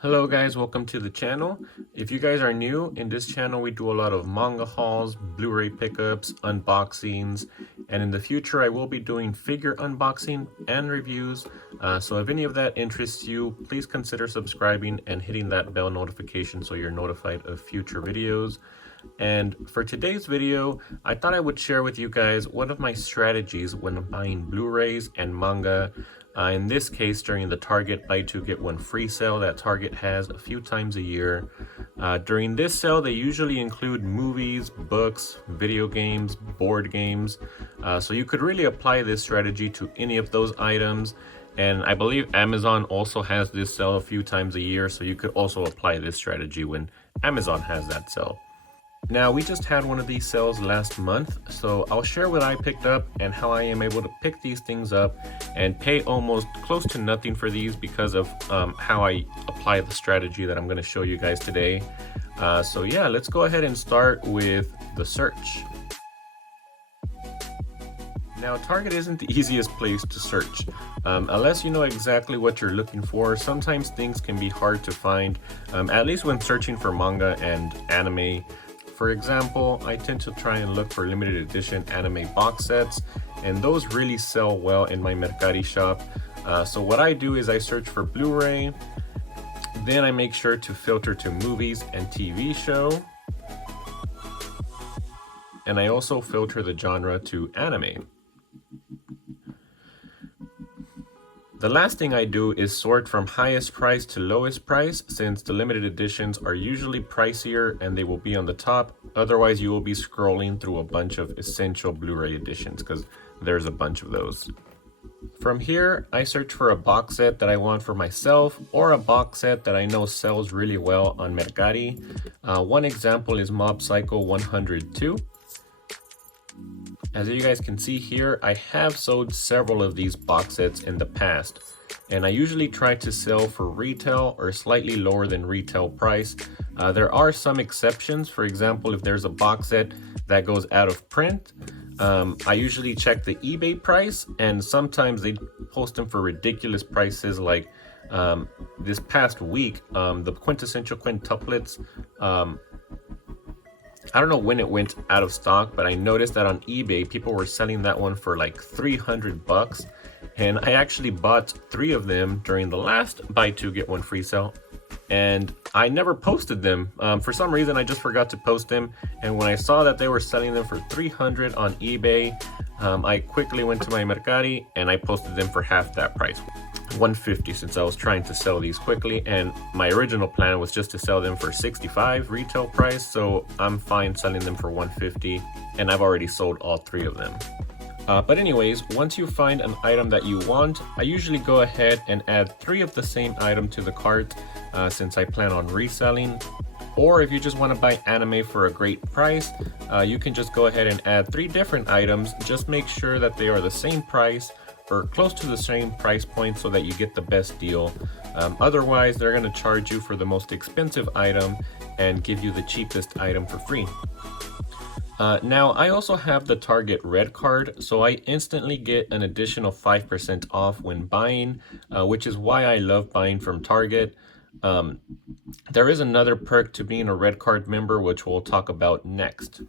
Hello guys, welcome to the channel. If you guys are new, in this channel we do a lot of manga hauls, Blu-ray pickups, unboxings, and in the future I will be doing figure unboxing and reviews. So if any of that interests you, please consider subscribing and hitting that bell notification so you're notified of future videos. And for today's video, I thought I would share with you guys one of my strategies when buying Blu-rays and manga. In this case, during the Target buy two get one free sale that Target has a few times a year. During this sale, they usually include movies, books, video games, board games. So you could really apply this strategy to any of those items. And I believe Amazon also has this sale a few times a year, so you could also apply this strategy when Amazon has that sale. Now, we just had one of these sales last month, so I'll share what I picked up and how I am able to pick these things up and pay almost close to nothing for these because of how I apply the strategy that I'm going to show you guys today. So yeah, let's go ahead and start with the search. Now, Target isn't the easiest place to search. Unless you know exactly what you're looking for, sometimes things can be hard to find, at least when searching for manga and anime. For example, I tend to try and look for limited edition anime box sets, and those really sell well in my Mercari shop. So what I do is I search for Blu-ray, then I make sure to filter to movies and TV show, and I also filter the genre to anime. The last thing I do is sort from highest price to lowest price, since the limited editions are usually pricier and they will be on the top. Otherwise, you will be scrolling through a bunch of essential Blu-ray editions because there's a bunch of those. From here, I search for a box set that I want for myself or a box set that I know sells really well on Mercari. One example is Mob Psycho 102. As you guys can see here, I have sold several of these box sets in the past, and I usually try to sell for retail or slightly lower than retail price. There are some exceptions. For example, if there's a box set that goes out of print, I usually check the eBay price, and sometimes they post them for ridiculous prices, like this past week, the quintessential quintuplets. I don't know when it went out of stock, but I noticed that on eBay, people were selling that one for like 300 bucks. And I actually bought 3 of them during the last buy two get one free sale. And I never posted them. For some reason, I just forgot to post them. And when I saw that they were selling them for 300 on eBay, I quickly went to my Mercari and I posted them for half that price. 150, since I was trying to sell these quickly, and my original plan was just to sell them for 65 retail price, so I'm fine selling them for 150, and I've already sold all 3 of them. But anyways, once you find an item that you want, I usually go ahead and add 3 of the same item to the cart, since I plan on reselling. Or if you just want to buy anime for a great price, you can just go ahead and add 3 different items. Just make sure that they are the same price or close to the same price point so that you get the best deal. Otherwise, they're going to charge you for the most expensive item and give you the cheapest item for free. Now, I also have the Target Red Card, so I instantly get an additional 5% off when buying, which is why I love buying from Target. There is another perk to being a Red Card member, which we'll talk about next.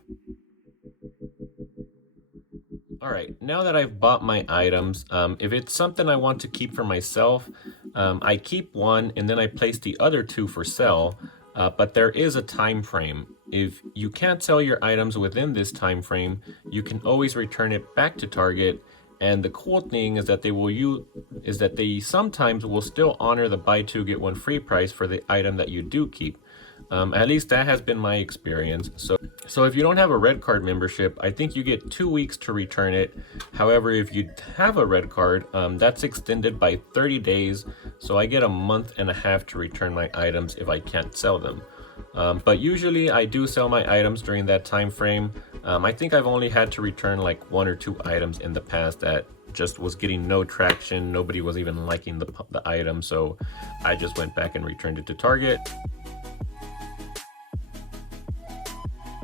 Alright, now that I've bought my items, if it's something I want to keep for myself, I keep one and then I place the other 2 for sale, but there is a time frame. If you can't sell your items within this time frame, you can always return it back to Target, and the cool thing is that they sometimes will still honor the buy two get one free price for the item that you do keep. At least that has been my experience. So if you don't have a Red Card membership, I think you get 2 weeks to return it. However, if you have a Red Card, that's extended by 30 days. So I get a month and a half to return my items if I can't sell them. But usually I do sell my items during that time frame. I think I've only had to return like 1 or 2 items in the past that just was getting no traction. Nobody was even liking the item. So I just went back and returned it to Target.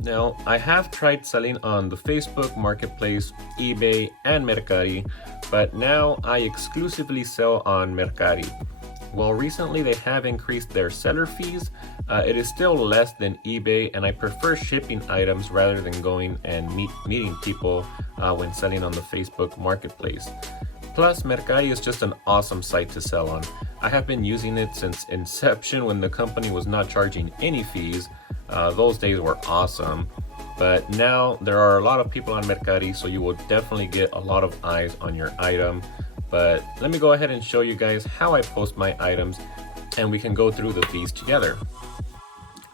Now, I have tried selling on the Facebook Marketplace, eBay, and Mercari, but now I exclusively sell on Mercari. While recently they have increased their seller fees, it is still less than eBay, and I prefer shipping items rather than going and meeting people when selling on the Facebook marketplace. Plus, Mercari is just an awesome site to sell on. I have been using it since inception when the company was not charging any fees. Those days were awesome. But now there are a lot of people on Mercari, so you will definitely get a lot of eyes on your item. But let me go ahead and show you guys how I post my items, and we can go through the fees together.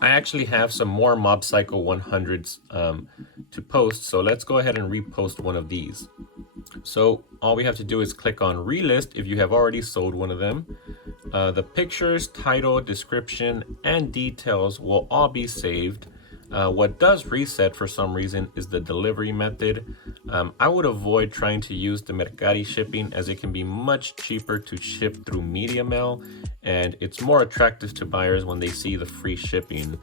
I actually have some more Mob Psycho 100s to post, so let's go ahead and repost one of these. So all we have to do is click on relist if you have already sold one of them. The pictures, title, description, and details will all be saved. What does reset for some reason is the delivery method. I would avoid trying to use the Mercari shipping, as it can be much cheaper to ship through media mail, and it's more attractive to buyers when they see the free shipping.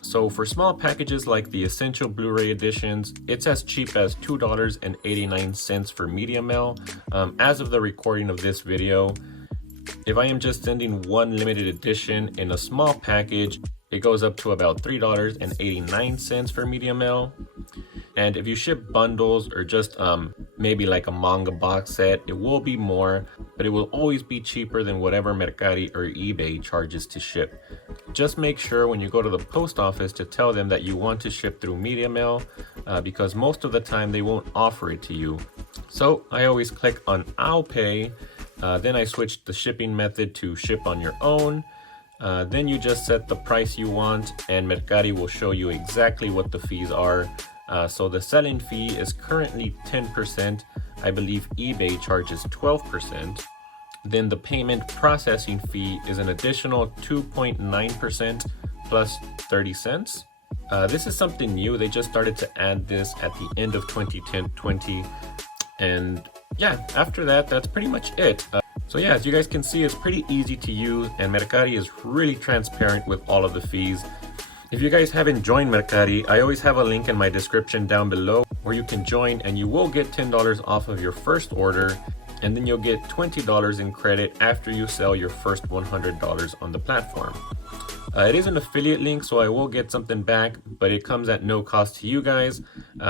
So for small packages like the Essential Blu-ray editions, it's as cheap as $2.89 for media mail. As of the recording of this video, if I am just sending one limited edition in a small package, it goes up to about $3.89 for media mail. And if you ship bundles or just maybe like a manga box set, it will be more, but it will always be cheaper than whatever Mercari or eBay charges to ship. Just make sure when you go to the post office to tell them that you want to ship through media mail, because most of the time they won't offer it to you. So I always click on I'll pay, then I switch the shipping method to ship on your own. Then you just set the price you want, and Mercari will show you exactly what the fees are. So the selling fee is currently 10%. I believe eBay charges 12%. Then the payment processing fee is an additional 2.9% plus 30 cents. This is something new. They just started to add this at the end of 2020. And yeah, after that, that's pretty much it. So yeah, as you guys can see, it's pretty easy to use, and Mercari is really transparent with all of the fees. If you guys haven't joined Mercari, I always have a link in my description down below where you can join, and you will get $10 off of your first order, and then you'll get $20 in credit after you sell your first $100 on the platform. It is an affiliate link, so I will get something back, but it comes at no cost to you guys.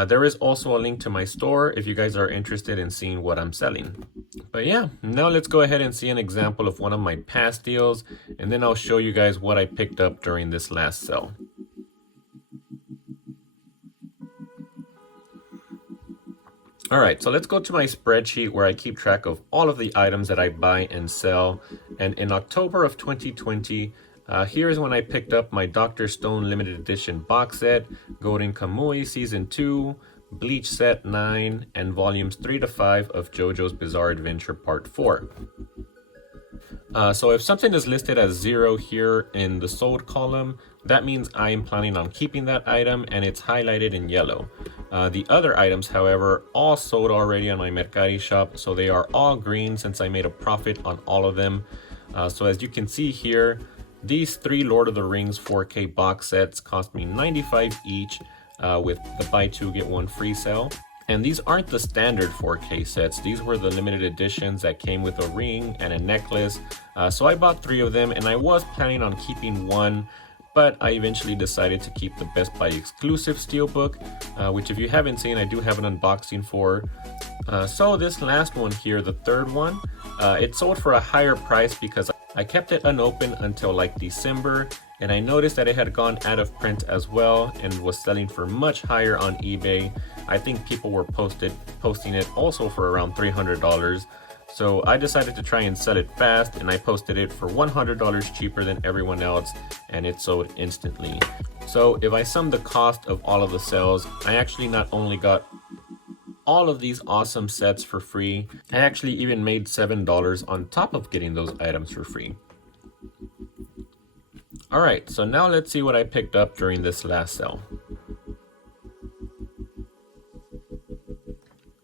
There is also a link to my store if you guys are interested in seeing what I'm selling. But yeah, now let's go ahead and see an example of one of my past deals, and then I'll show you guys what I picked up during this last sale. Alright, so let's go to my spreadsheet where I keep track of all of the items that I buy and sell. And in October of 2020, here's when I picked up my Dr. Stone limited edition box set, Golden Kamuy Season 2, Bleach Set 9, and Volumes 3 to 5 of JoJo's Bizarre Adventure Part 4. So if something is listed as 0 here in the sold column, that means I am planning on keeping that item, and it's highlighted in yellow. The other items, however, all sold already on my Mercari shop, so they are all green since I made a profit on all of them. So as you can see here, these 3 Lord of the Rings 4K box sets cost me $95 each with the buy 2 get 1 free sale. And these aren't the standard 4K sets. These were the limited editions that came with a ring and a necklace. So I bought 3 of them, and I was planning on keeping one, but I eventually decided to keep the Best Buy exclusive steelbook, which if you haven't seen, I do have an unboxing for. So this last one here, the 3rd one, it sold for a higher price because I kept it unopened until like December, and I noticed that it had gone out of print as well and was selling for much higher on eBay. I think people were posting it also for around $300. So I decided to try and sell it fast, and I posted it for $100 cheaper than everyone else, and it sold instantly. So if I sum the cost of all of the sales, I actually not only got all of these awesome sets for free, I actually even made $7 on top of getting those items for free. Alright, so now let's see what I picked up during this last sale.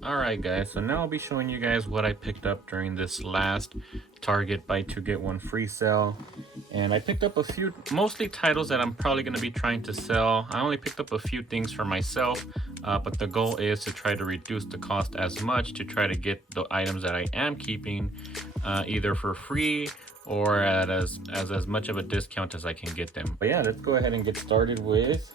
Alright guys, so now I'll be showing you guys what I picked up during this last Target buy 2 get 1 free sale. And I picked up a few, mostly titles that I'm probably going to be trying to sell. I only picked up a few things for myself, but the goal is to try to reduce the cost as much to try to get the items that I am keeping either for free or at as much of a discount as I can get them. But yeah, let's go ahead and get started with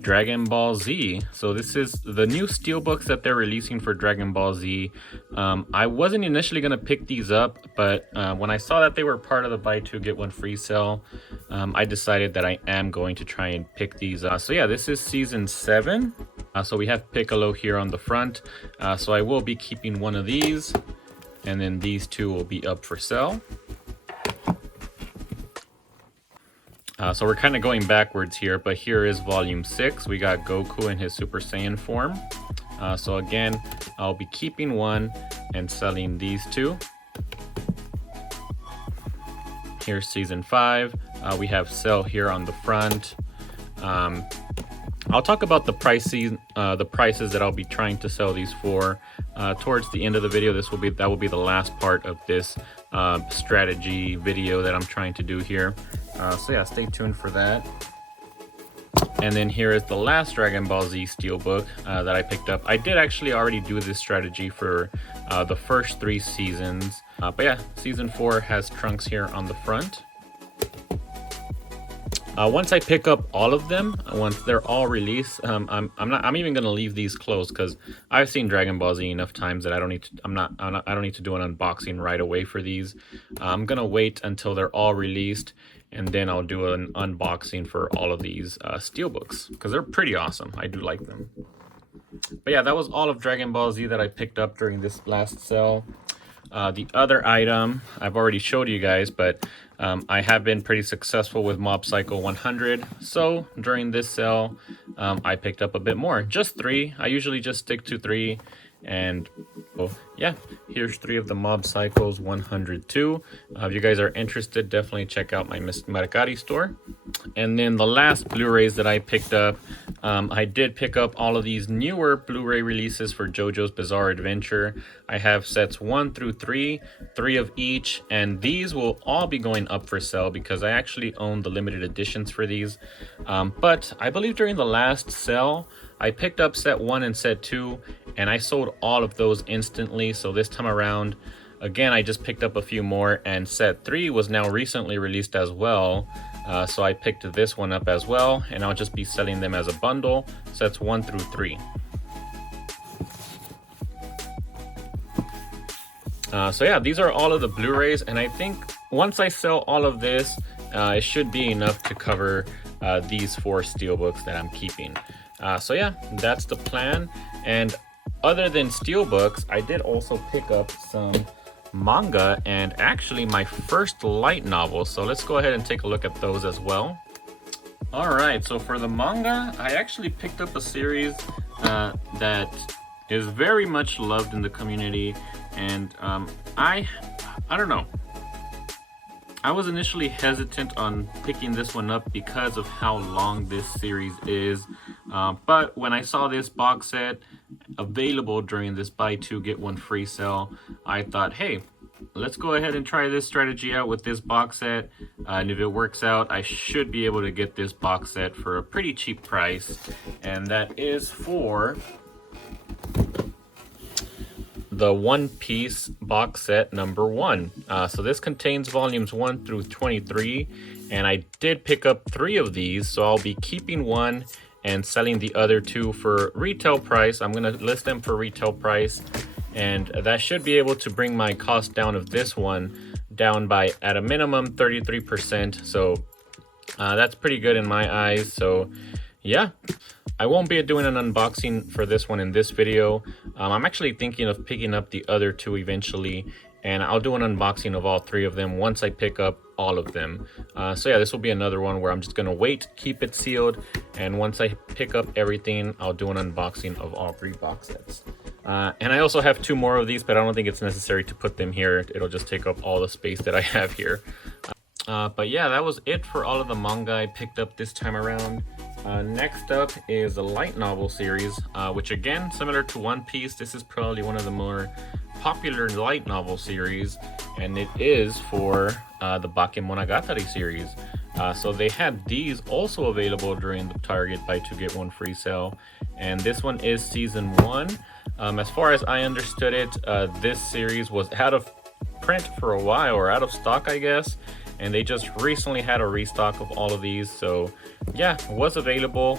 Dragon Ball Z. So this is the new steelbooks that they're releasing for Dragon Ball Z. I wasn't initially going to pick these up, but when I saw that they were part of the buy two get one free sale, I decided that I am going to try and pick these up. So yeah, this is season 7. So we have Piccolo here on the front. So I will be keeping one of these, and then these two will be up for sale. So we're kind of going backwards here, but here is volume 6. We got Goku in his Super Saiyan form. So again, I'll be keeping one and selling these two. Here's season 5. We have Cell here on the front. I'll talk about the prices that I'll be trying to sell these for towards the end of the video. That will be the last part of this strategy video that I'm trying to do here. So yeah, stay tuned for that. And then here is the last Dragon Ball Z steelbook that I picked up. I did actually already do this strategy for the first 3 seasons, but yeah, season 4 has Trunks here on the front. Once I pick up all of them, once they're all released, I'm even gonna leave these closed because I've seen Dragon Ball Z enough times that I don't need to do an unboxing right away for these. I'm gonna wait until they're all released, and then I'll do an unboxing for all of these steelbooks because they're pretty awesome. I do like them. But yeah, that was all of Dragon Ball Z that I picked up during this last sale. The other item I've already showed you guys, but I have been pretty successful with Mob Psycho 100. So during this sale, I picked up a bit more, just 3. I usually just stick to 3. And well, yeah, here's 3 of the Mob Psychos 102. If you guys are interested, definitely check out my Mercari store. And then the last Blu-rays that I picked up, I did pick up all of these newer Blu-ray releases for JoJo's Bizarre Adventure. I have sets 1 through 3, 3 of each, and these will all be going up for sale because I actually own the limited editions for these. But I believe during the last sale, I picked up set 1 and set 2, and I sold all of those instantly. So this time around, again, I just picked up a few more, and set 3 was now recently released as well. So I picked this one up as well, and I'll just be selling them as a bundle, sets 1 through 3. So yeah, these are all of the Blu-rays, and I think once I sell all of this, it should be enough to cover these 4 steelbooks that I'm keeping. So yeah, that's the plan. And other than steelbooks, I did also pick up some manga and actually my first light novel. So let's go ahead and take a look at those as well. All right, so for the manga, I actually picked up a series that is very much loved in the community, and I don't know. I was initially hesitant on picking this one up because of how long this series is, but when I saw this box set available during this buy 2 get 1 free sale, I thought, hey, let's go ahead and try this strategy out with this box set, and if it works out, I should be able to get this box set for a pretty cheap price, and that is for the One Piece box set number 1. So this contains volumes 1 through 23, and I did pick up 3 of these, so I'll be keeping 1 and selling the other 2 for retail price. I'm going to list them for retail price, and that should be able to bring my cost down of this one down by at a minimum 33%. So that's pretty good in my eyes. So yeah, I won't be doing an unboxing for this one in this video. I'm actually thinking of picking up the other 2 eventually, and I'll do an unboxing of all 3 of them once I pick up all of them. So yeah, this will be another one where I'm just gonna wait, keep it sealed, and once I pick up everything, I'll do an unboxing of all 3 box sets. And I also have 2 more of these, but I don't think it's necessary to put them here. It'll just take up all the space that I have here. But yeah, that was it for all of the manga I picked up this time around. Next up is a light novel series, which again, similar to One Piece, this is probably one of the more popular light novel series, and it is for the Bakemonogatari series. So they had these also available during the Target buy 2 get 1 free sale, and this one is season 1. As far as I understood it, this series was out of print for a while, or out of stock, I guess. And they just recently had a restock of all of these. So yeah, it was available.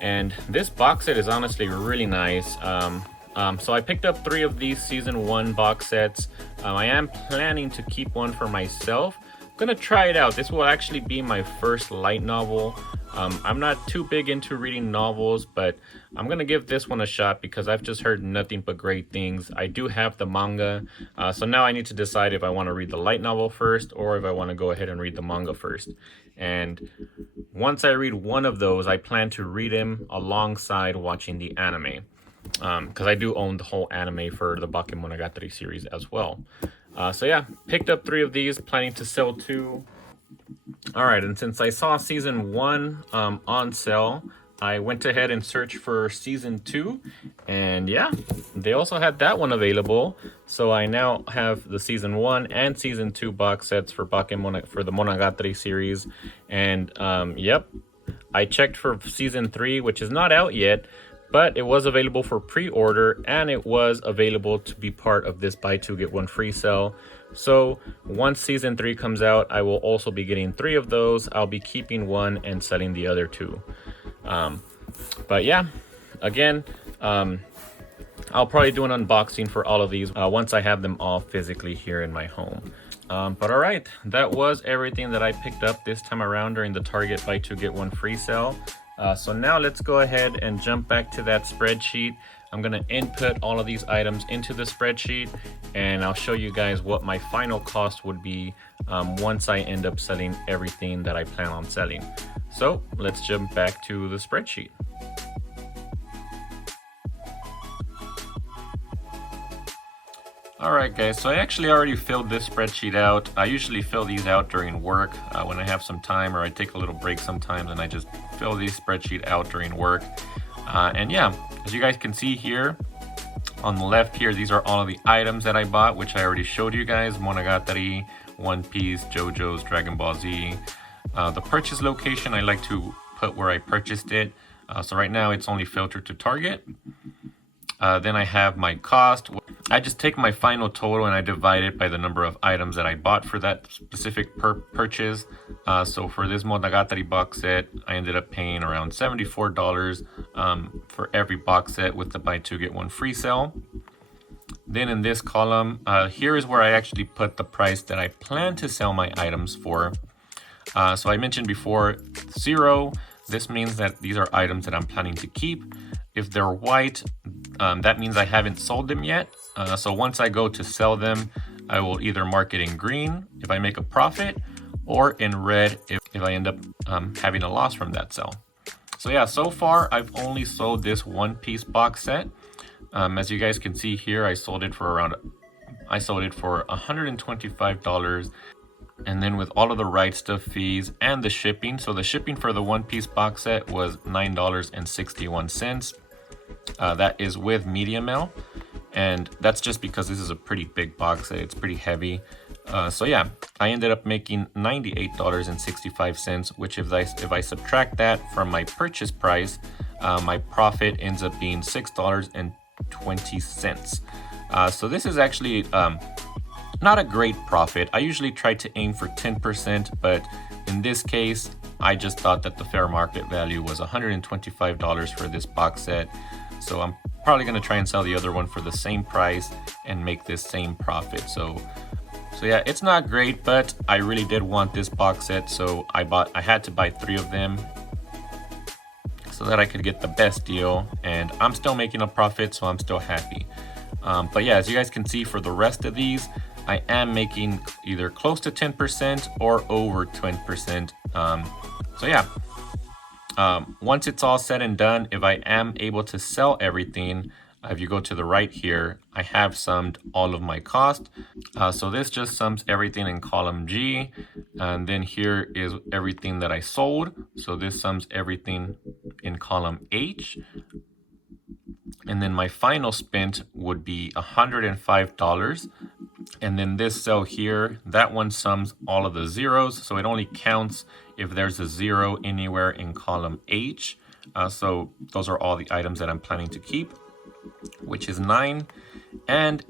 And this box set is honestly really nice. So I picked up 3 of these season 1 box sets. I am planning to keep one for myself. I'm gonna try it out. This will actually be my first light novel. I'm not too big into reading novels, but I'm gonna give this one a shot because I've just heard nothing but great things. I do have the manga, so now I need to decide if I want to read the light novel first or if I want to go ahead and read the manga first. And once I read one of those, I plan to read them alongside watching the anime, because I do own the whole anime for the Bakemonogatari series as well. So yeah, picked up 3 of these, planning to sell 2. Alright, and since I saw season 1 on sale, I went ahead and searched for season 2, and yeah, they also had that one available. So I now have the season 1 and season 2 box sets for for the Monogatari series. And yep, I checked for season 3, which is not out yet, but it was available for pre-order, and it was available to be part of this buy 2 get 1 free sale. So once season 3 comes out, I will also be getting 3 of those. I'll be keeping 1 and selling the other 2. But yeah, again, I'll probably do an unboxing for all of these once I have them all physically here in my home. But all right, that was everything that I picked up this time around during the Target buy 2 get 1 free sale. So now let's go ahead and jump back to that spreadsheet. I'm gonna input all of these items into the spreadsheet, and I'll show you guys what my final cost would be once I end up selling everything that I plan on selling. So let's jump back to the spreadsheet. Alright guys, so I actually already filled this spreadsheet out. I usually fill these out during work when I have some time, or I take a little break sometimes and I just fill these spreadsheet out during work. And yeah, as you guys can see here, on the left here, these are all of the items that I bought, which I already showed you guys: Monogatari, One Piece, JoJo's, Dragon Ball Z. The purchase location, I like to put where I purchased it. So right now it's only filtered to Target. Then I have my cost. I just take my final total and I divide it by the number of items that I bought for that specific purchase. So for this Monogatari box set, I ended up paying around $74 for every box set with the buy 2 get 1 free sale. Then in this column, here is where I actually put the price that I plan to sell my items for. So I mentioned before, 0. This means that these are items that I'm planning to keep. If they're white, that means I haven't sold them yet. So once I go to sell them, I will either mark it in green if I make a profit, or in red if I end up having a loss from that sale. So yeah, so far I've only sold this One Piece box set. As you guys can see here, I sold it for $125. And then with all of the Rightstuf fees and the shipping, so the shipping for the One Piece box set was $9.61. That is with media mail, and that's just because this is a pretty big box set. It's pretty heavy. So yeah, I ended up making $98.65, which if I subtract that from my purchase price, my profit ends up being $6.20. So this is actually not a great profit. I usually try to aim for 10%, but in this case, I just thought that the fair market value was $125 for this box set. So I'm probably going to try and sell the other one for the same price and make this same profit. So yeah, it's not great, but I really did want this box set, so I had to buy 3 of them so that I could get the best deal, and I'm still making a profit, so I'm still happy. But yeah, as you guys can see, for the rest of these, I am making either close to 10% or over 20%. So yeah, once it's all said and done, if I am able to sell everything, if you go to the right here, I have summed all of my cost. So this just sums everything in column G, and then here is everything that I sold. So this sums everything in column H. And then my final spent would be $105. And then this cell here, that one sums all of the zeros. So it only counts if there's a 0 anywhere in column H. So those are all the items that I'm planning to keep, which is 9. And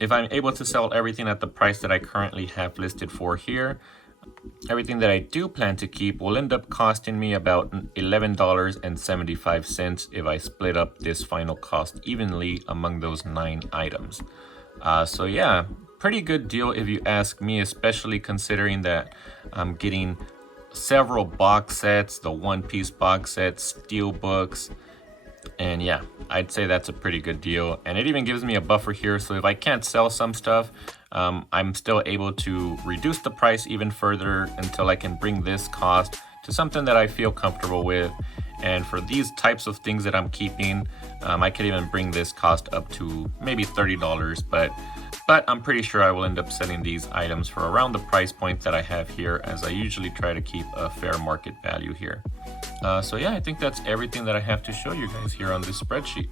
if I'm able to sell everything at the price that I currently have listed for here, everything that I do plan to keep will end up costing me about $11.75 if I split up this final cost evenly among those 9 items. So yeah, pretty good deal if you ask me, especially considering that I'm getting several box sets, the one-piece box set, steel books, and yeah, I'd say that's a pretty good deal. And it even gives me a buffer here, so if I can't sell some stuff, I'm still able to reduce the price even further until I can bring this cost to something that I feel comfortable with. And for these types of things that I'm keeping, I could even bring this cost up to maybe $30, but I'm pretty sure I will end up selling these items for around the price point that I have here, as I usually try to keep a fair market value here. So yeah, I think that's everything that I have to show you guys here on this spreadsheet.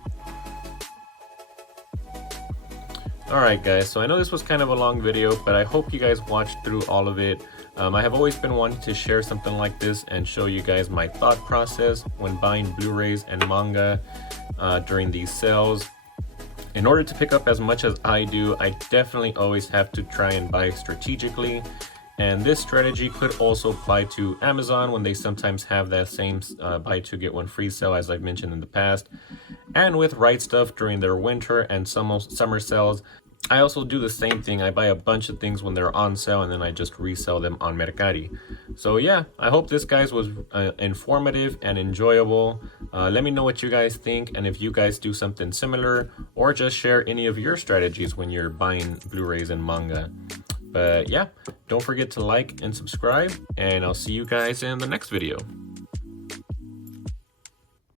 Alright guys, so I know this was kind of a long video, but I hope you guys watched through all of it. I have always been wanting to share something like this and show you guys my thought process when buying Blu-rays and manga during these sales. In order to pick up as much as I do, I definitely always have to try and buy strategically. And this strategy could also apply to Amazon when they sometimes have that same buy two get one free sale, as I've mentioned in the past. And with Rightstuf during their winter and summer sales, I also do the same thing. I buy a bunch of things when they're on sale and then I just resell them on Mercari. So yeah, I hope this guys was informative and enjoyable. Let me know what you guys think, and if you guys do something similar, or just share any of your strategies when you're buying Blu-rays and manga. But yeah, don't forget to like and subscribe, and I'll see you guys in the next video.